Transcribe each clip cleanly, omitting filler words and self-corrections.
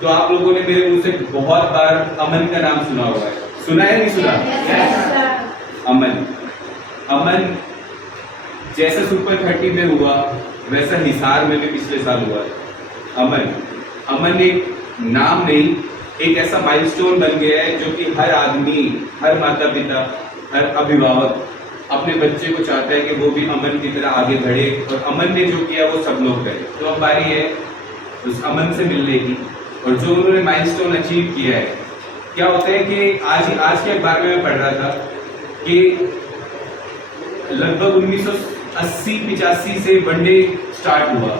तो आप लोगों ने मेरे मुंह से बहुत बार अमन का नाम सुना हुआ है, सुना है नहीं सुना? अमन, अमन जैसा सुपर 30 में हुआ वैसा हिसार में भी पिछले साल हुआ है। अमन, अमन एक नाम नहीं, एक ऐसा माइलस्टोन बन गया है जो कि हर आदमी, हर माता पिता, हर अभिभावक अपने बच्चे को चाहता है कि वो भी अमन की तरह आगे बढ़े, और अमन ने जो किया वो सब लोग करें। तो अब बारी है उस अमन से मिलने की, और जो उन्होंने माइलस्टोन अचीव किया है। क्या होता है कि आज के अखबार में मैं पढ़ रहा था कि लगभग 1980-85 से वनडे स्टार्ट हुआ,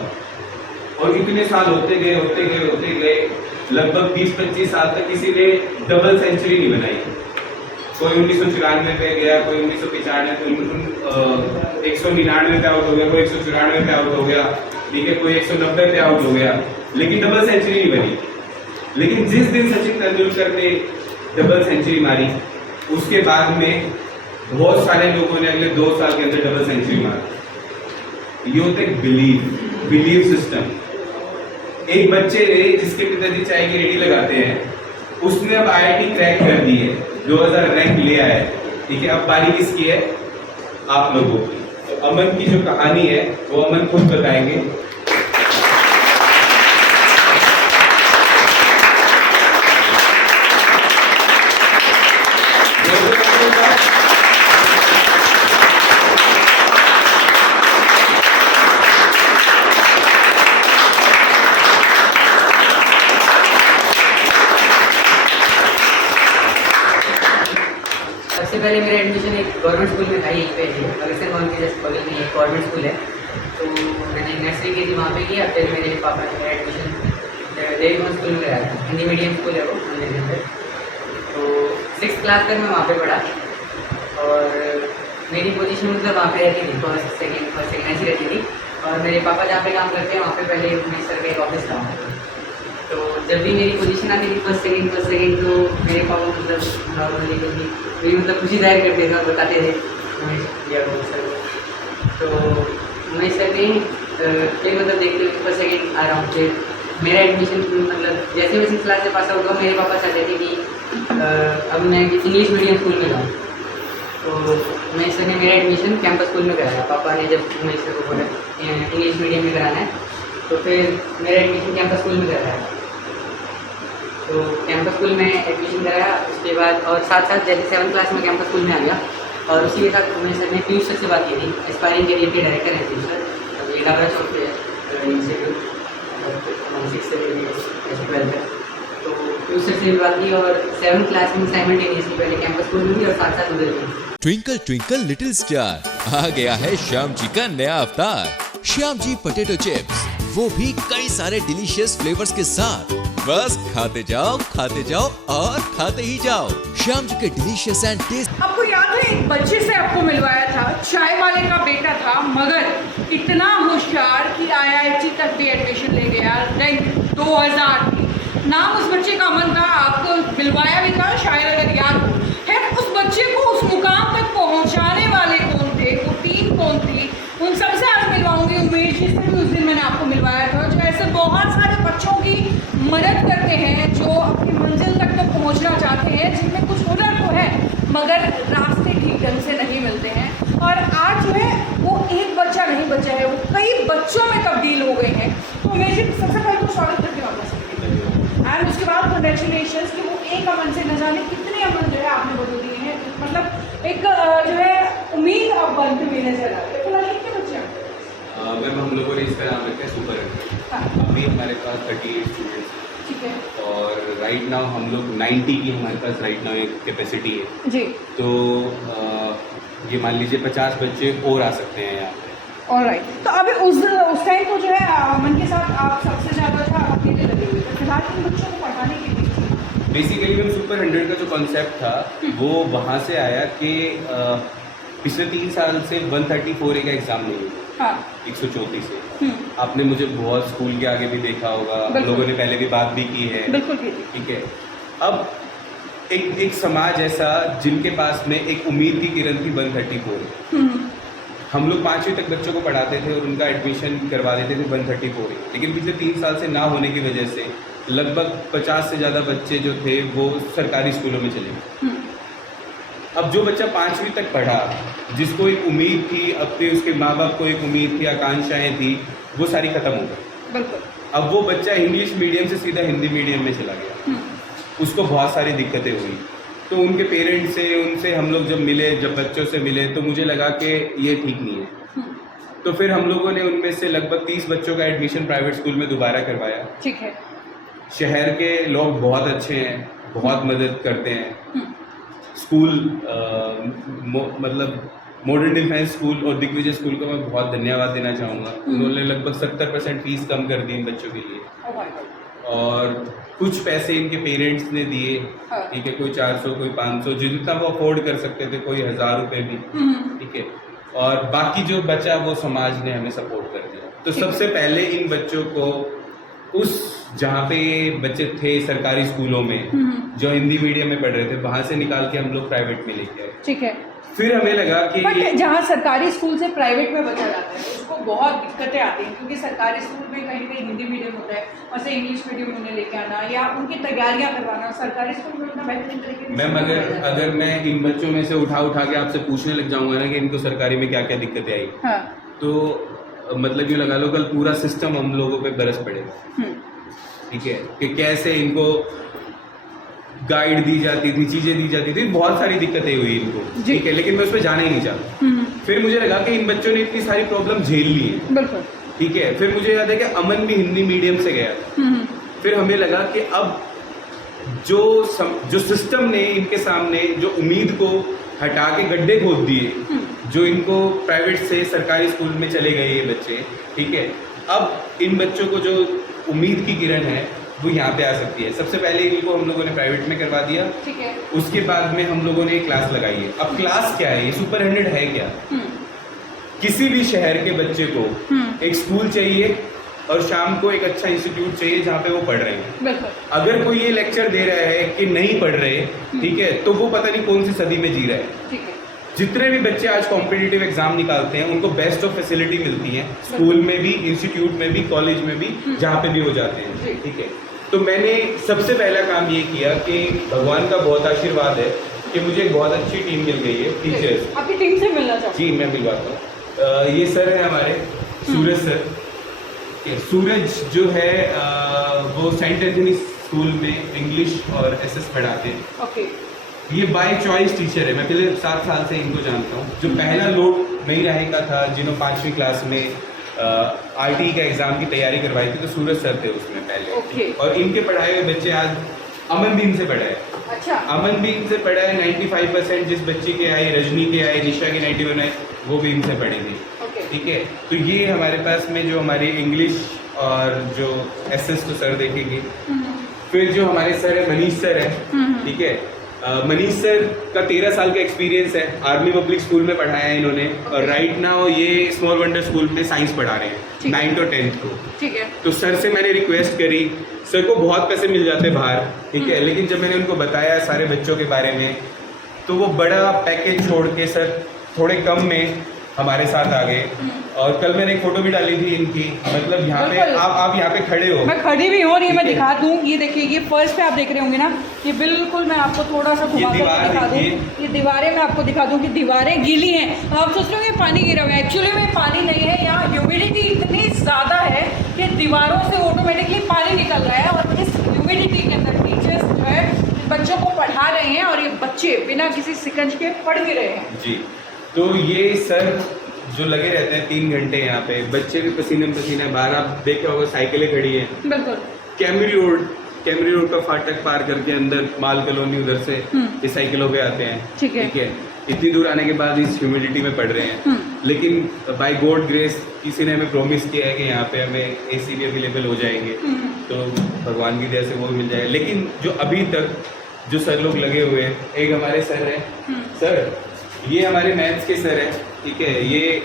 और इतने साल होते गए लगभग 20-25 साल तक किसी ने डबल सेंचुरी नहीं बनाई। कोई 1994 पे गया, कोई 1995, 199 पे आउट हो गया, कोई 194 पे आउट हो गया, ठीक है, कोई 190 पे आउट हो गया, लेकिन डबल सेंचुरी नहीं बनी। लेकिन जिस दिन सचिन तेंदुलकर ने डबल सेंचुरी मारी, उसके बाद में बहुत सारे लोगों ने अगले 2 साल के अंदर डबल सेंचुरी मारी। ये होता है बिलीव सिस्टम। एक बच्चे ने, जिसके पिताजी चाय की रेडी लगाते हैं, उसने अब IIT क्रैक कर दी है, 2000 रैंक ले आया है, ठीक है। अब बारी किसकी है? आप लोगों की। तो अमन की जो कहानी है वो अमन खुद बताएंगे। सबसे पहले मेरा एडमिशन एक गवर्नमेंट स्कूल में था, यहीं पे है अगस्तिन भवन के जस्ट बगल में एक गवर्नमेंट स्कूल है। तो मैंने नर्सरी के जी वहाँ पे किया। फिर मेरे पापा ने मेरा एडमिशन देवी स्कूल में कराया था, हिंदी मीडियम स्कूल है वो मंदिर में। तो 6th क्लास तक मैं वहाँ पे पढ़ा, और मेरी पोजीशन मतलब वहाँ पे रहती थी, फर्स्ट सेकेंड ऐसी रहती थी। और मेरे पापा जहाँ पे काम करते हैं वहाँ पे पहले मिनिस्टर का एक ऑफिस था। तो जब भी मेरी पोजीशन आती थी फर्स्ट सेकेंड, तो मेरे पापा मतलब नॉर्मली मेरी मतलब खुशी जाहिर करते थे और बताते थे सर को। तो मैं सर कहीं फिर मतलब देखते हुए फर्स्ट सेकेंड आ रहा हूँ। फिर मेरा एडमिशन मतलब जैसे मैं 6th क्लास से पास आउट हुआ, मेरे पापा चाहते थे कि अब मैं इंग्लिश मीडियम स्कूल में जाऊँ। तो मैं सर ने मेरा एडमिशन कैंपस स्कूल में कराया। पापा ने जब मैं सर को बोला इंग्लिश मीडियम में कराना है, तो फिर मेरा एडमिशन कैंपस स्कूल में कराया। तो कैंपस स्कूल में एडमिशन कराया। उसके बाद और साथ जैसे 7th क्लास में कैंपस स्कूल में आ गया, और उसी के साथ मैं सर ने पीयूष सर से बात की थी। एस्पायरिंग कैरियर के डायरेक्टर हैं पीयूष सर, अब ये डाबरा चौक पे इंस्टीट्यूट 6 से 12 तक। तो पीयूष सर से भी बात की, और 7th क्लास में साइमल्टेनियसली पहले कैंपस स्कूल में भी और साथ उधर भी। ट्विंकल ट्विंकल लिटिल स्टार, आ गया है श्याम जी का नया अवतार, श्याम जी पोटैटो चिप्स, वो भी कई सारे डिलीशियस फ्लेवर्स के साथ। बस खाते जाओ और खाते ही जाओ। श्याम जी के डिलीशियस एंड टेस्ट। आपको याद है एक बच्चे से आपको मिलवाया था, चाय वाले का बेटा था, मगर इतना होशियार कि IIT तक भी एडमिशन ले गया, रैंक 2000 की। नाम उस बच्चे का अमन था, आपको मिलवाया भी था शायद अगर याद हो। है उस बच्चे को उस मुकाम तक पहुंचाने वाले कौन थे, वो टीम कौन थी, उन सबसे आज मिलवाऊंगी। उमेश जी से भी उस दिन मैंने आपको मिलवाया था, जो ऐसे बहुत सारे बच्चों की मदद करते हैं, जो अपनी मंजिल तक तो पहुंचना चाहते हैं, जिनमें कुछ हुनर तो है मगर रास्ते ठीक ढंग से नहीं मिलते हैं। और आज जो है वो एक बच्चा नहीं बचा है, वो कई बच्चों में तब्दील हो गए हैं। तो उमेश जी सबसे पहले तो स्वागत करके वापस एंड उसके बाद कॉन्ग्रेचुलेशन कि वो एक अमन से न जाने कितने अमन जो है आपने बदल दिए हैं। मतलब एक जो है उम्मीद अब बनते हुए नजर आ रही है। फिलहाल कितने बच्चे हैं? मैम हम लोगों ने इसका नाम रखा है सुपर 100। हाँ। अभी हमारे पास 38 स्टूडेंट्स, ठीक है, और राइट नाउ हम लोग 90 की हमारे पास राइट नाउ एक कैपेसिटी है जी। तो ये मान लीजिए 50 बच्चे और आ सकते हैं यहाँ पे। ऑलराइट, तो अभी उस टाइम को जो है अमन के साथ आप सबसे ज़्यादा था अकेले लगे हुए थे। फिलहाल इन बच्चों को पढ़ाने के लिए बेसिकली मैम सुपर 100 का जो कॉन्सेप्ट था वो वहाँ से आया कि पिछले 3 साल से 134 का एग्ज़ाम नहीं हुआ। हाँ। 134 से। आपने मुझे बहुत स्कूल के आगे भी देखा होगा, हम लोगों ने पहले भी बात भी की है। बिल्कुल ठीक है। अब एक समाज ऐसा जिनके पास में एक उम्मीद की किरण थी 134। हम लोग 5वीं तक बच्चों को पढ़ाते थे और उनका एडमिशन करवा देते थे 134। लेकिन पिछले 3 साल से ना होने की वजह से लगभग 50 से ज़्यादा बच्चे जो थे वो सरकारी स्कूलों में चले गए। अब जो बच्चा 5वीं तक पढ़ा, जिसको एक उम्मीद थी, अपने उसके माँ बाप को एक उम्मीद थी, आकांक्षाएं थी, वो सारी खत्म हो गई। बिल्कुल। अब वो बच्चा इंग्लिश मीडियम से सीधा हिंदी मीडियम में चला गया। उसको बहुत सारी दिक्कतें हुई। तो उनके पेरेंट्स से, उनसे हम लोग जब मिले, जब बच्चों से मिले, तो मुझे लगा कि ये ठीक नहीं है। तो फिर हम लोगों ने उनमें से लगभग 30 बच्चों का एडमिशन प्राइवेट स्कूल में दोबारा करवाया। ठीक है। शहर के लोग बहुत अच्छे हैं, बहुत मदद करते हैं। स्कूल मतलब मॉडर्न डिफेंस स्कूल और दिग्विजय स्कूल को मैं बहुत धन्यवाद देना चाहूँगा। उन्होंने लगभग 70% फीस कम कर दी इन बच्चों के लिए। Oh my God. और कुछ पैसे इनके पेरेंट्स ने दिए। हाँ। ठीक है, कोई 400, कोई 500, जितना वो अफोर्ड कर सकते थे, कोई 1000 रुपये भी। ठीक है, और बाकी जो बचा वो समाज ने हमें सपोर्ट कर दिया। तो सबसे पहले इन बच्चों को उस जहाँ पे ये बच्चे थे सरकारी स्कूलों में, जो हिंदी मीडियम में पढ़ रहे थे, वहाँ से निकाल के हम लोग प्राइवेट में लेके आए। ठीक है। फिर हमें लगा कि बट जहाँ सरकारी स्कूल से प्राइवेट में बचा जाता है उसको बहुत दिक्कतें आती हैं, क्योंकि सरकारी स्कूल में कहीं कहीं हिंदी मीडियम होता है, वहाँ से इंग्लिश मीडियम उन्हें लेके आना या उनकी तैयारियाँ करवाना। सरकारी स्कूल में उतना बेहतरीन तरीके से मैम, अगर मैं इन बच्चों में से उठा के आपसे पूछने लग जाऊंगा ना कि इनको सरकारी में क्या क्या दिक्कतें आई, हाँ। तो मतलब ये लगा लो कल पूरा सिस्टम हम लोगों पे बरस पड़ेगा। ठीक है, कि कैसे इनको गाइड दी जाती थी, चीजें दी जाती थी, बहुत सारी दिक्कतें हुई इनको। ठीक है, लेकिन मैं उस पर जाना ही नहीं चाहता। फिर मुझे लगा कि इन बच्चों ने इतनी सारी प्रॉब्लम झेल ली है। बिल्कुल। ठीक है, फिर मुझे याद है कि अमन भी हिंदी मीडियम से गया था। फिर हमें लगा कि अब जो सिस्टम ने इनके सामने जो उम्मीद को हटा के गड्ढे खोद दिए, जो इनको प्राइवेट से सरकारी स्कूल में चले गए ये बच्चे, ठीक है, अब इन बच्चों को जो उम्मीद की किरण है वो यहाँ पे आ सकती है। सबसे पहले इनको हम लोगों ने प्राइवेट में करवा दिया। ठीक है। उसके बाद में हम लोगों ने एक क्लास लगाई है। अब क्लास क्या है, ये सुपर 100 है क्या? किसी भी शहर के बच्चे को एक स्कूल चाहिए और शाम को एक अच्छा इंस्टीट्यूट चाहिए जहाँ पे वो पढ़ रहे हैं। बिल्कुल। अगर कोई ये लेक्चर दे रहा है कि नहीं पढ़ रहे, ठीक है, तो वो पता नहीं कौन सी सदी में जी रहा है। ठीक है। जितने भी बच्चे आज कॉम्पिटिटिव एग्जाम निकालते हैं उनको बेस्ट ऑफ फैसिलिटी मिलती है, स्कूल में भी, इंस्टीट्यूट में भी, कॉलेज में भी, जहाँ पे भी वो जाते हैं। ठीक है, तो मैंने सबसे पहला काम ये किया कि भगवान का बहुत आशीर्वाद है कि मुझे एक बहुत अच्छी टीम मिल गई है, टीचर्स। आपकी टीम से मिलना चाहूँ? जी, मैं मिलवाता हूँ। ये सर है हमारे, सूरज सर। सूरज जो है वो सेंट एंथनी स्कूल में इंग्लिश और एसएस पढ़ाते हैं। ओके। ये बाय चॉइस टीचर है। मैं पिछले 7 साल से इनको जानता हूँ। जो पहला लोड नहीं रहेगा था, जिन्होंने 5वीं क्लास में आईटी का एग्जाम की तैयारी करवाई थी, तो सूरज सर थे उसमें पहले। ओके। और इनके पढ़ाए हुए बच्चे आज अमनदीन से पढ़े हैं। अच्छा। अमनदीन से पढ़ा है 95%। जिस बच्ची के आए, रजनी के आए, निशा के 91 आए, वो भी इनसे पढ़ी थी। ठीक है, तो ये हमारे पास में जो हमारी इंग्लिश और जो एसएस तो सर देखेंगे। फिर जो हमारे सर है मनीष सर है। ठीक है, मनीष सर का 13 साल का एक्सपीरियंस है। आर्मी पब्लिक स्कूल में पढ़ाया है इन्होंने, और राइट नाउ ये स्मॉल वंडर स्कूल में साइंस पढ़ा रहे हैं 9th और 10th को। ठीक है। तो सर से मैंने रिक्वेस्ट करी, सर को बहुत पैसे मिल जाते हैं बाहर, ठीक है, लेकिन जब मैंने उनको बताया सारे बच्चों के बारे में, तो वो बड़ा पैकेज छोड़ के सर थोड़े कम में हमारे साथ आ गए। और कल मैंने एक फोटो भी डाली थी इनकी, मतलब यहाँ पे आप यहाँ पे खड़े हो, मैं खड़ी भी हूँ और ये मैं दिखा दूँ। ये देखिए, ये फर्स्ट पे आप देख रहे होंगे ना, ये बिल्कुल मैं आपको थोड़ा सा घुमा कर दिखा दूँ। ये दीवारें मैं आपको दिखा दूँ कि दीवारें गीली हैं। आप सोच रहे हो ये पानी गिरा हुआ है, एक्चुअली में पानी नहीं है। यहाँ ह्यूमिडिटी इतनी ज़्यादा है कि दीवारों से ऑटोमेटिकली पानी निकल रहा है, और इस ह्यूमिडिटी के अंदर टीचर्स जो है बच्चों को पढ़ा रहे हैं, और ये बच्चे बिना किसी सिकंज के पढ़ भी रहे हैं। जी, तो ये सर जो लगे रहते हैं 3 घंटे यहाँ पे, बच्चे भी पसीने पसीने, बाहर आप देखे होगा साइकिलें खड़ी हैं। बिल्कुल। कैमरी रोड का फाटक पार करके अंदर माल कॉलोनी उधर से ये साइकिलों पे आते हैं। ठीक है, इतनी दूर आने के बाद इस ह्यूमिडिटी में पढ़ रहे हैं। लेकिन बाय गॉड ग्रेस किसी ने हमें प्रॉमिस किया है कि यहाँ पे हमें एसी भी अवेलेबल हो जाएंगे, तो भगवान की दया से वो भी मिल जाएगा। लेकिन जो अभी तक जो सर लोग लगे हुए हैं, एक हमारे सर हैं, सर ये हमारे मैथ्स के सर हैं। ठीक है, ये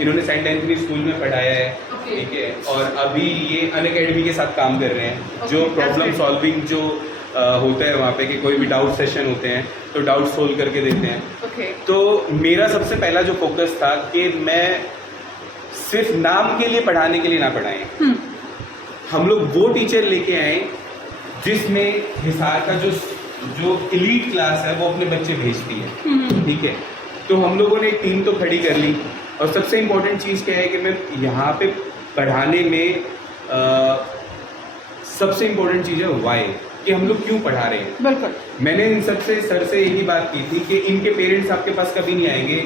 इन्होंने सेंट एंथनी स्कूल में पढ़ाया है। ठीक है, और अभी ये अनअकैडमी के साथ काम कर रहे हैं। जो प्रॉब्लम सॉल्विंग जो होता है वहाँ पे, कि कोई भी डाउट सेशन होते हैं तो डाउट सोल्व करके देते हैं। तो मेरा सबसे पहला जो फोकस था कि मैं सिर्फ नाम के लिए पढ़ाने के लिए ना पढ़ाएं, हम लोग वो टीचर लेके आए जिसमें हिसार का जो एलीट क्लास है वो अपने बच्चे भेजती है, ठीक है। तो हम लोगों ने एक टीम तो खड़ी कर ली, और सबसे इम्पोर्टेंट चीज़ क्या है कि मैं यहाँ पे पढ़ाने में सबसे इम्पोर्टेंट चीज़ है वाई, कि हम लोग क्यों पढ़ा रहे हैं। बिल्कुल। मैंने इन सबसे सर से यही बात की थी कि इनके पेरेंट्स आपके पास कभी नहीं आएंगे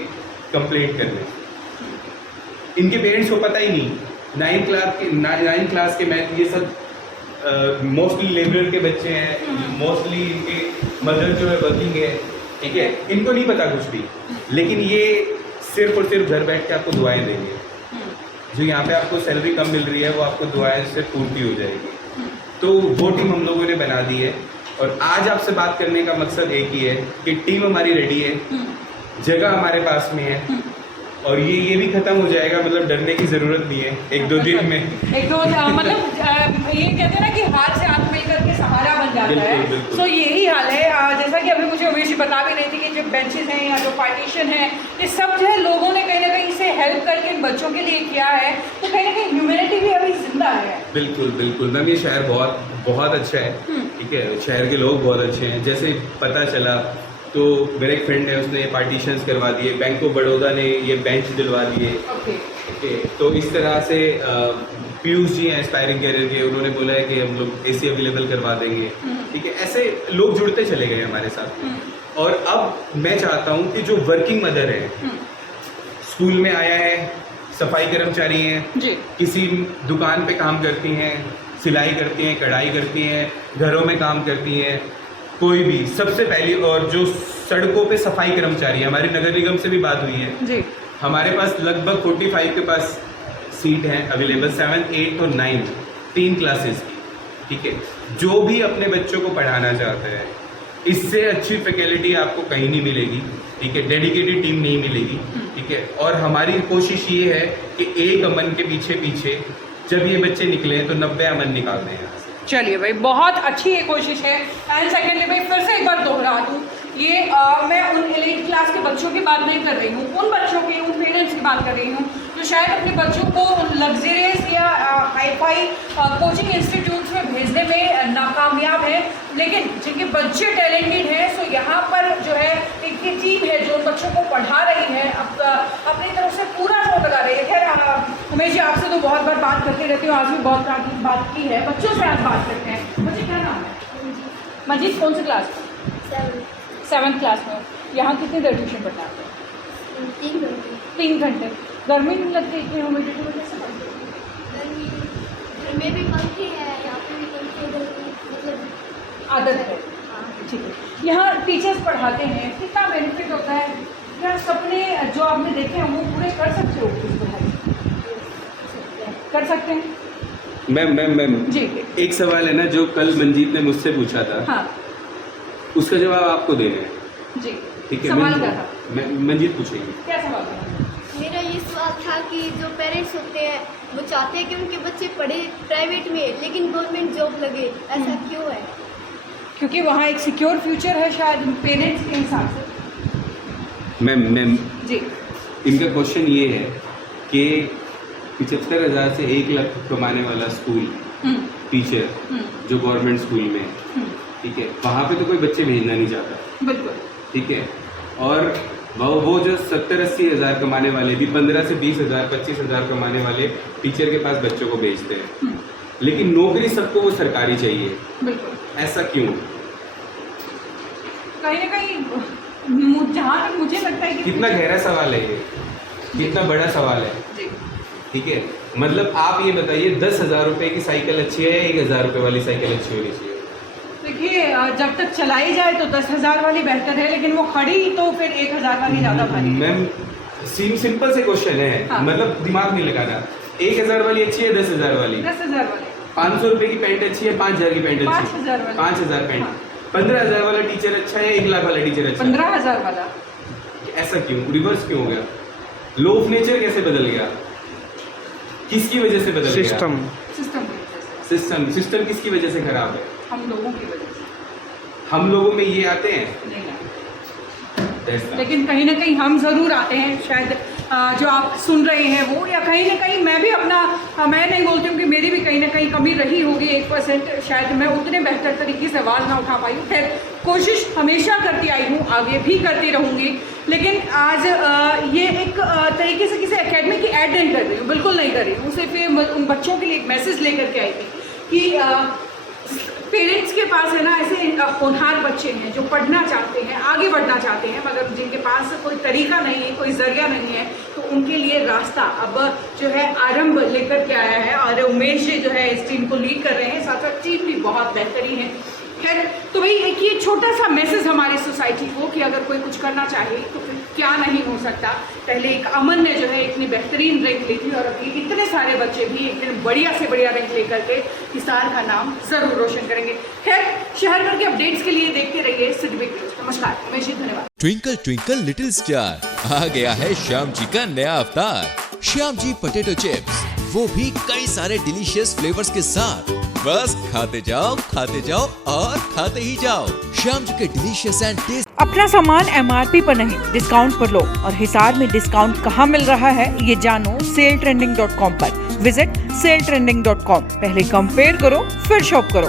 कंप्लेंट करने, इनके पेरेंट्स को पता ही नहीं। 9th क्लास के मैथ ये सब मोस्टली लेबरर के बच्चे हैं, मोस्टली इनके मदर जो है वर्किंग है, ठीक है, इनको नहीं पता कुछ भी, लेकिन ये सिर्फ और सिर्फ घर बैठ के आपको दुआएं देंगे। जो यहाँ पे आपको सैलरी कम मिल रही है वो आपको दुआएं से पूर्ति हो जाएगी। तो वो टीम हम लोगों ने बना दी है, और आज आपसे बात करने का मकसद एक ही है कि टीम हमारी रेडी है, जगह हमारे पास में है, और ये भी खत्म हो जाएगा, मतलब डरने की जरूरत नहीं है 1-2 दिन में। मतलब ये कहते हैं ना कि हाथ से हाथ मिलकर के सहारा बन जाता बिल्कुल, है। बिल्कुल। तो यही हाल है। जैसा कि अभी मुझे उमेश जी बता भी रही थी कि जो बेंचेस हैं या जो पार्टीशन है, ये सब जो है लोगों ने कहीं ना कहीं से हेल्प करके इन बच्चों के लिए किया है, तो कहीं ना कहीं ह्यूमैनिटी भी अभी जिंदा है। बिल्कुल बिल्कुल मैम, ये शहर बहुत बहुत अच्छा है, ठीक है, शहर के लोग बहुत अच्छे हैं। जैसे पता चला तो मेरे एक फ्रेंड है, उसने ये पार्टीशंस करवा दिए, बैंक ऑफ बड़ौदा ने ये बेंच दिलवा दिए, ओके। ओके। तो इस तरह से पीयूष जी हैं एस्पायरिंग कैरियर के, उन्होंने बोला है कि हम लोग एसी अवेलेबल करवा देंगे, ठीक है। ऐसे लोग जुड़ते चले गए हमारे साथ। और अब मैं चाहता हूँ कि जो वर्किंग मदर है, स्कूल में आया है, सफाई कर्मचारी हैं, जी, किसी दुकान पे काम करती हैं, सिलाई करती हैं, कढ़ाई करती हैं, घरों में काम करती हैं, कोई भी, सबसे पहली, और जो सड़कों पे सफाई कर्मचारी है, हमारी नगर निगम से भी बात हुई है जी, हमारे पास लगभग 45 के पास सीट हैं अवेलेबल, 7th, 8th और 9th 3 क्लासेस की, ठीक है। जो भी अपने बच्चों को पढ़ाना चाहते हैं, इससे अच्छी फैकल्टी आपको कहीं नहीं मिलेगी, ठीक है, डेडिकेटेड टीम नहीं मिलेगी, ठीक है। और हमारी कोशिश ये है कि एक अमन के पीछे पीछे जब ये बच्चे निकले तो 90 अमन निकाल दें यहाँ से। चलिए भाई, बहुत अच्छी ये कोशिश है। एंड सेकेंडली भाई, फिर से एक बार दोहरा दूँ, ये मैं उन एलीट क्लास के बच्चों की बात नहीं कर रही हूँ, उन बच्चों की, उन पेरेंट्स की बात कर रही हूँ जो शायद अपने बच्चों को लग्जरियस या हाई-फाई कोचिंग इंस्टीट्यूट्स में भेजने में नाकामयाब है, लेकिन जिनके बच्चे टैलेंटेड हैं। सो यहाँ पर जो है एक ये टीम है जो उन बच्चों को पढ़ा रही है, अब अपनी तरफ से पूरा जोर लगा रही है। खैर उमेश जी, आपसे तो बहुत बार बात करते रहती हूँ, आज भी बहुत बात की है, बच्चों से आज बात करते हैं। बच्चे क्या नाम है? मंजीत, कौन सी क्लास में? 7th क्लास में। यहाँ कितनी देर ट्यूशन पढ़ाते हैं? 3 घंटे। 3 घंटे। गर्मी नहीं लगती इतनी ह्यूमिडिटी में? कैसे पढ़ते हो? गर्मी घर में भी पंखे हैं, यहाँ पे भी पंखे, मतलब आदत है, ठीक है। यहाँ टीचर्स पढ़ाते हैं, कितना बेनिफिट होता है? क्या सपने जो आपने देखे हैं वो पूरे कर सकते हो इस पढ़ाई? कर सकते हैं। मैम जी, एक सवाल है ना जो कल मंजीत ने मुझसे पूछा था, हाँ उसका जवाब आपको देना है, जी, ठीक है। सवाल क्या था? मंजीत पूछेगी। क्या सवाल था? मेरा ये सवाल था कि जो पेरेंट्स होते हैं वो चाहते हैं कि उनके बच्चे पढ़े प्राइवेट में, लेकिन गवर्नमेंट जॉब लगे, ऐसा क्यों है? क्योंकि वहाँ एक सिक्योर फ्यूचर है शायद पेरेंट्स के हिसाब से। मैम जी, इनका क्वेश्चन ये है कि 75,000 से 1 लाख कमाने वाला स्कूल टीचर जो गवर्नमेंट स्कूल में है, ठीक है, वहाँ पे तो कोई बच्चे भेजना नहीं चाहता, बिल्कुल, ठीक है। और वो जो 70-80 हज़ार कमाने वाले भी 15 से 20 हज़ार 25 हज़ार कमाने वाले टीचर के पास बच्चों को भेजते हैं, लेकिन नौकरी सबको वो सरकारी चाहिए, बिल्कुल। ऐसा क्यों? कहीं ना कहीं जहाँ तक मुझे लगता है कि कितना गहरा सवाल है ये, कितना बड़ा सवाल है, जी, ठीक है। मतलब आप ये बताइए 10,000 रुपये की साइकिल अच्छी है, 1,000 रुपये वाली साइकिल अच्छी होनी चाहिए? देखिए, जब तक चलाई जाए तो 10,000 वाली बेहतर है, लेकिन वो खड़ी तो फिर 1,000 वाली ज़्यादा भारी है। मैम सिंपल से क्वेश्चन है, हाँ। मतलब दिमाग नहीं लगाना। 1,000 वाली अच्छी है, 10,000 वाली? 10,000 वाली। 500 रुपये की पैंट अच्छी है, 5,000 की पैंट अच्छी है? 5,000 वाली। 5,000 पैंट। हाँ। 15,000 वाला टीचर अच्छा है, 1 लाख वाला टीचर अच्छा है? 15,000 वाला। ऐसा क्यों? रिवर्स क्यों हो गया? लॉ ऑफ नेचर कैसे बदल गया? किसकी वजह से बदल गया? सिस्टम किसकी वजह से खराब है? हम लोगों की वजह से हम लोगों में ये आते हैं नहीं आते। ऐसा। लेकिन कहीं ना कहीं हम ज़रूर आते हैं, शायद जो आप सुन रहे हैं वो, या कहीं ना कहीं मैं भी अपना मैं नहीं बोलती हूँ कि मेरी भी कहीं ना कहीं कमी रही होगी 1%, शायद मैं उतने बेहतर तरीके से आवाज़ ना उठा पाई हूँ। खैर कोशिश हमेशा करती आई हूँ, आगे भी करती रहूँगी, लेकिन आज ये एक तरीके से किसी एकेडमी की ऐड नहीं कर रही हूँ, बिल्कुल नहीं कर रही हूँ। सिर्फ ये उन बच्चों के लिए एक मैसेज लेकर के आई थी कि पेरेंट्स के पास है ना ऐसे होनहार बच्चे हैं जो पढ़ना चाहते हैं, आगे बढ़ना चाहते हैं, मगर जिनके पास कोई तरीका नहीं है, कोई जरिया नहीं है, तो उनके लिए रास्ता अब जो है आरंभ लेकर के आया है। और उमेश जी जो है इस टीम को लीड कर रहे हैं, साथ साथ टीम भी बहुत बेहतरीन है। खैर तो भाई एक ये छोटा सा मैसेज हमारी सोसाइटी को कि अगर कोई कुछ करना चाहे तो फिर क्या नहीं हो सकता। पहले एक अमन ने जो है इतनी बेहतरीन रैंक ली थी, और अभी इतने सारे बच्चे भी एक दिन बढ़िया से बढ़िया रैंक लेकर के हिसार का नाम जरूर रोशन करेंगे। खैर शहर भर के अपडेट्स के लिए देखते रहिए सिटी बिग न्यूज़। नमस्कार, उमेश जी, धन्यवाद। ट्विंकल ट्विंकल लिटिल स्टार, आ गया है श्याम जी का नया अवतार, श्याम जी पोटैटो चिप्स, वो भी कई सारे डिलीशियस फ्लेवर्स के साथ। बस खाते जाओ और खाते ही जाओ। श्याम जी के डिलीशियस एंड टेस्ट। अपना सामान MRP पर नहीं, डिस्काउंट पर लो। और हिसार में डिस्काउंट कहाँ मिल रहा है ये जानो saletrending.com पर। Visit saletrending.com। पहले कंपेयर करो फिर शॉप करो।